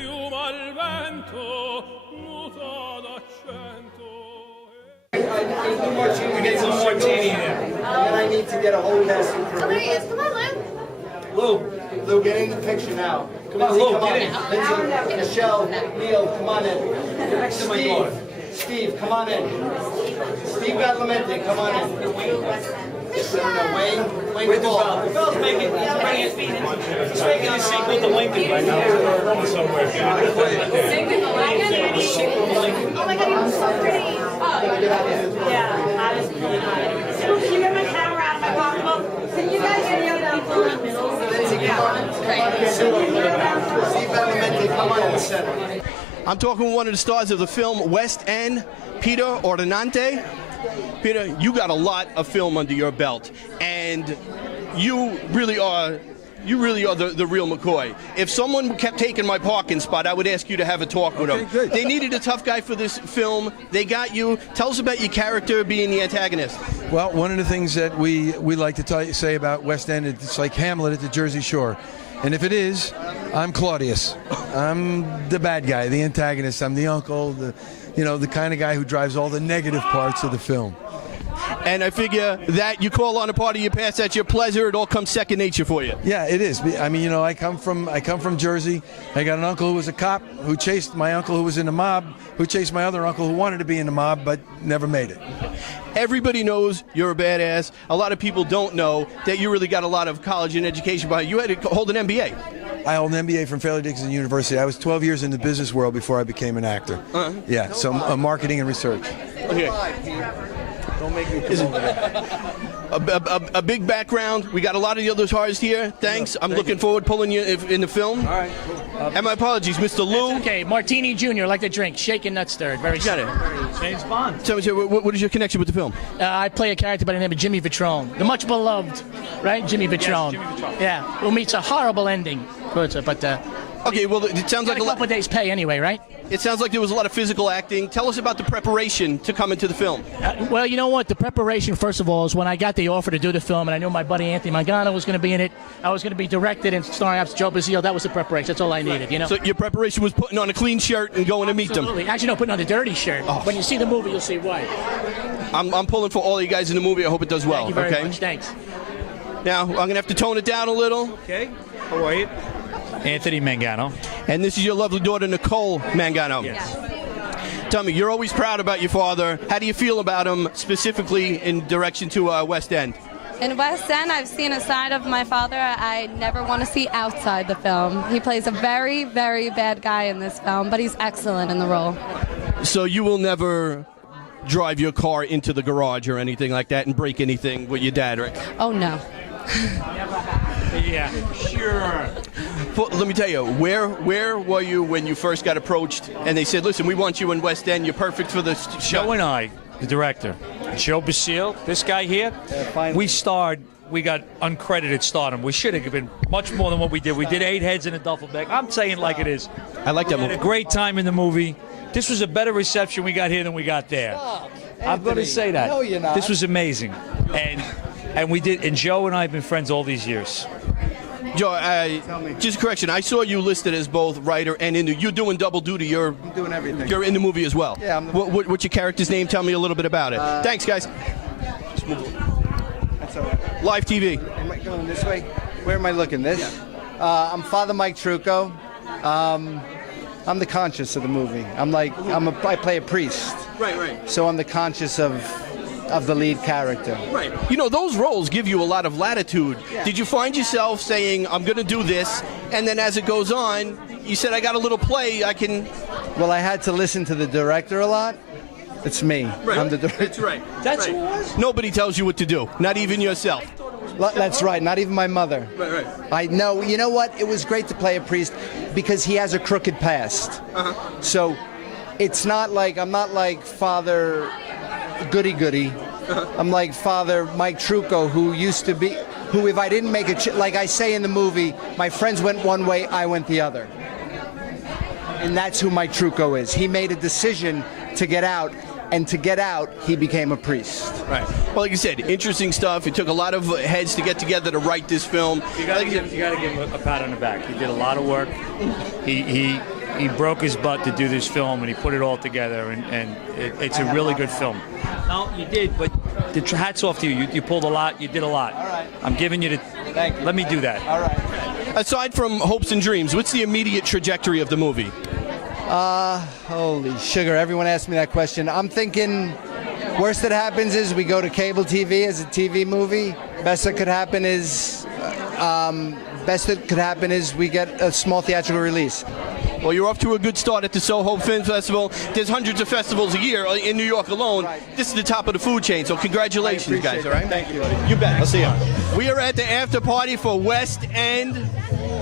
piuma al vento, muta d'accento. We get some martini in there. And I need to get a whole cast and crew. Oh, there he is. Come on, Lou. Lou, get in the picture now. Come on, Lou, get in. Lindsay, Michelle, Neil, come on in. Next to my daughter. Steve, come on in. Steve Badlamenti, come on in. Wayne Ball. The fellow's making a sequel to Lincoln right now. Going somewhere. Lincoln the Wagon? Oh my God, he was so pretty. Yeah, that is really nice. Can you get my camera out of my pocketbook? Can you guys video people in the middle? Lindsay, come on. Steve Badlamenti, come on in the center. I'm talking with one of the stars of the film West End, Peter Ordinante. Peter, you got a lot of film under your belt, and you really are the real McCoy. If someone kept taking my parking spot, I would ask you to have a talk with them. Good. They needed a tough guy for this film. They got you. Tell us about your character being the antagonist. Well, one of the things that we like to say about West End, it's like Hamlet at the Jersey Shore. And if it is, I'm Claudius. I'm the bad guy, the antagonist. I'm the uncle, the kind of guy who drives all the negative parts of the film. And I figure that you call on a part of your past, that's your pleasure. It all comes second nature for you. Yeah, it is. I mean, I come from Jersey. I got an uncle who was a cop who chased my uncle who was in the mob, who chased my other uncle who wanted to be in the mob but never made it. Everybody knows you're a badass. A lot of people don't know that you really got a lot of college and education behind you. You had to hold an MBA. I hold an MBA from Fairleigh Dickinson University. I was 12 years in the business world before I became an actor. Yeah, so marketing and research. Okay. Don't make me a big background. We got a lot of the other stars here. Thanks. I'm looking forward to pulling you in the film. All right. And my apologies, Mr. Lou. Okay, Martini Jr., like to drink, shaken not stirred. Very Got it. James Bond. Tell me, what is your connection with the film? I play a character by the name of Jimmy Vitrone, the much beloved, right? Jimmy Vitrone. Jimmy Vitrone. Yeah, who meets a horrible ending. But Okay, well, it sounds like a couple of days' pay anyway, right? It sounds like there was a lot of physical acting. Tell us about the preparation to come into the film. Well, you know what? The preparation, first of all, is when I got the offer to do the film, and I knew my buddy Anthony Mangano was going to be in it. I was going to be directed and starring opposite Joe Bazile. That was the preparation. That's all I needed, So your preparation was putting on a clean shirt and going to meet them. Absolutely. Actually, no, putting on the dirty shirt. Oh. When you see the movie, you'll see why. I'm pulling for all you guys in the movie. I hope it does well. Thank you very okay? much. Thanks. Now, I'm going to have to tone it down a little. Okay. How are you? Anthony Mangano. And this is your lovely daughter, Nicole Mangano. Yes. Tell me, you're always proud about your father. How do you feel about him specifically in direction to West End? In West End, I've seen a side of my father I never want to see outside the film. He plays a very, very bad guy in this film, but he's excellent in the role. So you will never drive your car into the garage or anything like that and break anything with your dad, right? Oh, no. Yeah, sure. Well, let me tell you, where were you when you first got approached and they said, listen, we want you in West End, you're perfect for this show? Joe and I, the director, Joe Bazile, this guy here, we got uncredited stardom. We should have been much more than what we did. We did 8 heads in a duffel bag. I'm saying like it is. I like that We movie. had a great time in the movie. This was a better reception we got here than we got there. I'm going to say that. No, you're not. This was amazing. And we did, and Joe and I have been friends all these years. Joe, just a correction. I saw you listed as both writer and you're doing double duty. I'm doing everything. You're in the movie as well. Yeah. What's your character's name? Tell me a little bit about it. Thanks, guys. That's all right. Live TV. Am I going this way? Where am I looking? This? I'm Father Mike Trucco. I'm the conscience of the movie. I play a priest. Right. So I'm the conscience of the lead character. Right. You know, those roles give you a lot of latitude. Yeah. Did you find yourself saying, I'm going to do this, and then as it goes on, you said, I got a little play, I can... Well, I had to listen to the director a lot. It's me. Right. I'm the director. That's right. That's who it was? Nobody tells you what to do, not even yourself. That's right, not even my mother. Right. I know. You know what? It was great to play a priest because he has a crooked past. So it's not like, I'm not like Father Goody-Goody. I'm like Father Mike Trucco, who if I didn't make like I say in the movie, my friends went one way, I went the other. And that's who Mike Trucco is. He made a decision to get out, and to get out, he became a priest. Right. Well, like you said, interesting stuff. It took a lot of heads to get together to write this film. You got to give him a pat on the back. He did a lot of work. He he broke his butt to do this film, and he put it all together, and it's a really good film. No, you did, but hats off to you. You pulled a lot. You did a lot. All right. I'm giving you the. Thank you. Let me do that. All right. Aside from hopes and dreams, what's the immediate trajectory of the movie? Holy sugar. Everyone asked me that question. I'm thinking worst that happens is we go to cable TV as a TV movie. Best that could happen is we get a small theatrical release. Well, you're off to a good start at the SOHO Film Festival. There's hundreds of festivals a year in New York alone. Right. This is the top of the food chain, so congratulations, guys, all right? Thank you. You bet. I'll see you. We are at the after party for West End.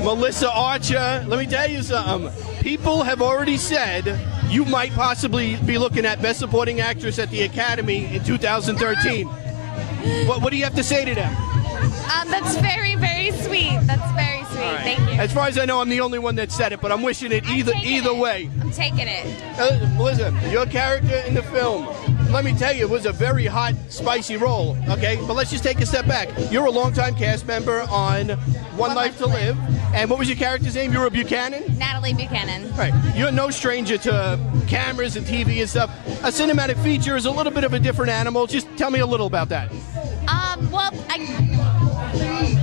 Melissa Archer, let me tell you something. People have already said you might possibly be looking at Best Supporting Actress at the Academy in 2013. What do you have to say to them? That's very, very sweet. That's very sweet. Right. Thank you. As far as I know, I'm the only one that said it, but I'm wishing it either way. I'm taking it. Melissa, your character in the film, let me tell you, it was a very hot, spicy role, okay? But let's just take a step back. You're a longtime cast member on One Life to Live. And what was your character's name? You were Buchanan? Natalie Buchanan. Right. You're no stranger to cameras and TV and stuff. A cinematic feature is a little bit of a different animal. Just tell me a little about that. Well,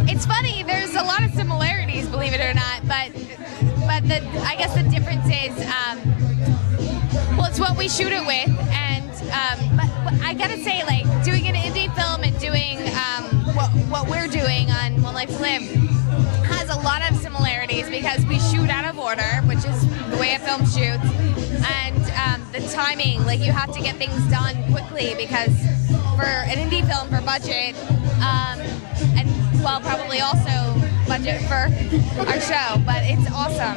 it's funny. There's a lot of similarities, believe it or not. But I guess the difference is, well, it's what we shoot it with. And but I gotta say, like, doing an indie film and doing what we're doing on One Life to Live has a lot of similarities because we shoot out of order, which is the way a film shoots, and the timing, like you have to get things done quickly because for an indie film, for budget, and well, probably also budget for our show, but it's awesome.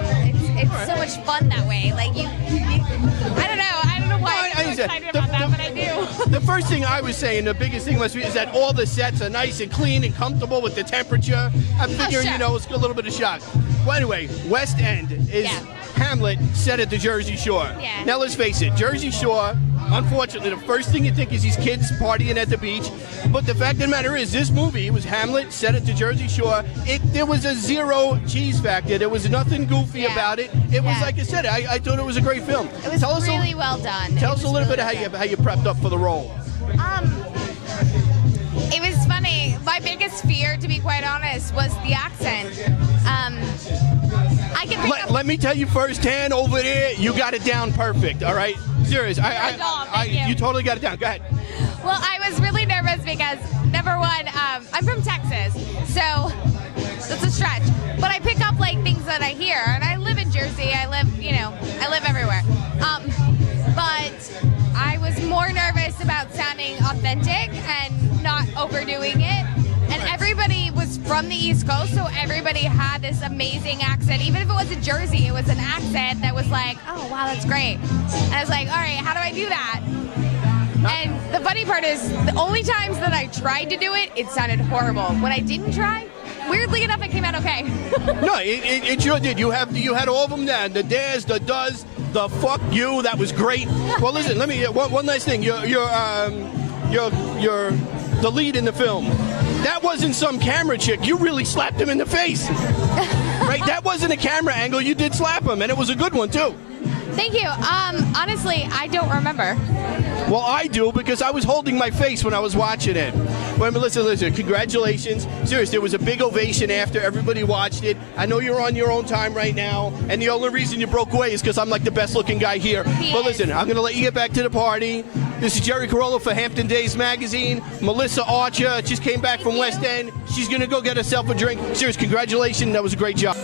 It's so much fun that way. Like I don't know why I'm so excited about that, but I do. The first thing I was saying, the biggest thing must be, is that all the sets are nice and clean and comfortable with the temperature. I'm figuring, it's a little bit of shock. Well, anyway, West End is Hamlet set at the Jersey Shore. Yeah. Now, let's face it, Jersey Shore, unfortunately, the first thing you think is these kids partying at the beach. But the fact of the matter is, this movie was Hamlet set at the Jersey Shore. There was a zero cheese factor. There was nothing goofy about it. It was, like I said, I thought it was a great film. It was really well done. Tell us a little bit of how you prepped up for the role. It was funny. My biggest fear, to be quite honest, was the accent. I can pick up. Let me tell you firsthand, over there, you got it down perfect. All right, serious. You totally got it down. Go ahead. Well, I was really nervous because number one, I'm from Texas, so that's a stretch. But I pick up like things that I hear, and I live in Jersey. I live everywhere. But I was more nervous about sounding authentic and not overdoing it. And everybody was from the East Coast, so everybody had this amazing accent. Even if it was in Jersey, it was an accent that was like, oh, wow, that's great. And I was like, all right, how do I do that? And the funny part is, the only times that I tried to do it, it sounded horrible. When I didn't try, weirdly enough, it came out okay. No, it sure did. You had all of them there. The dares, the does, the fuck you. That was great. Well, listen, let me one nice thing. You're the lead in the film. That wasn't some camera chick. You really slapped him in the face. Right? That wasn't a camera angle. You did slap him, and it was a good one too. Thank you. Honestly, I don't remember. Well, I do, because I was holding my face when I was watching it. Well, listen, congratulations. Seriously, there was a big ovation after everybody watched it. I know you're on your own time right now, and the only reason you broke away is because I'm like the best-looking guy here. But listen, I'm going to let you get back to the party. This is Jerry Carollo for Hampton Days Magazine. Melissa Archer just came back from West End. She's going to go get herself a drink. Seriously, congratulations. That was a great job.